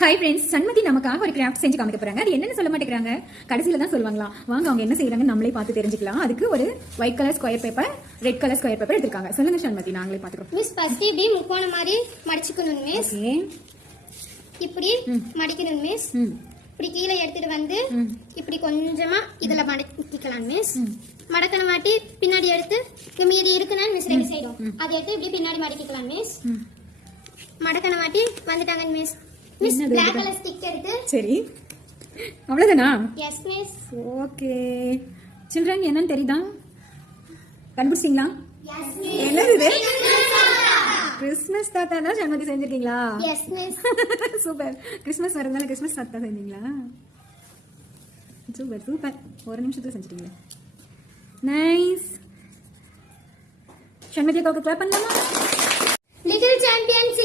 Hi friends Shanmathi நமக்காக ஒரு craft செஞ்சு காமிக்க போறாங்க. அது என்னன்னு சொல்ல மாட்டேங்கிறாங்க. கடைசியில தான் சொல்லுவாங்களாம் வாங்க அவங்க என்ன செய்யறாங்கன்னு நம்மளே பார்த்து தெரிஞ்சுக்கலாம். அதுக்கு ஒரு white colour square paper red colour square paper எடுத்திருக்காங்க. சொல்லுங்க சண்மதி நாங்களே பார்த்துக்கிறோம். மிஸ் ஃபர்ஸ்ட் இப்படி முக்கோணம் மாதிரி மடிச்சுக்கணும் மிஸ் இப்படி மடிக்கணும் மிஸ் இப்படி கீழே எடுத்துட்டு வந்து. இப்படி கொஞ்சமா இதுல மடக்கிக்கலாம் மிஸ். மடக்கன மாட்டி பின்னாடி எடுத்து இந்த மீதி இருக்குன்னு மிஸ் ரெண்டு சைடும் அதை எடுத்து இப்படி பின்னாடி மடக்கிக்கலாம் மிஸ். மடக்கன மாட்டி வந்துட்டாங்க மிஸ் சரி. அவ்வளவுதானா? ஓகே சில்ட்ரன் என்னன்னு தெரியுதா? கண்டுபிடிச்சிங்களா என்னது கிறிஸ்மஸ் தாத்தா. தான் சண்மதி செஞ்சிருக்கீங்களா? சூப்பர் கிறிஸ்மஸ் வரதுனால கிறிஸ்மஸ் தாத்தா செஞ்சீங்களா? சூப்பர் சூப்பர் ஒரு நிமிஷத்துல செஞ்சிட்டீங்களே. நைஸ் சண்மதி அக்காவுக்கு கிளாப் பண்ணலாமா? Little champions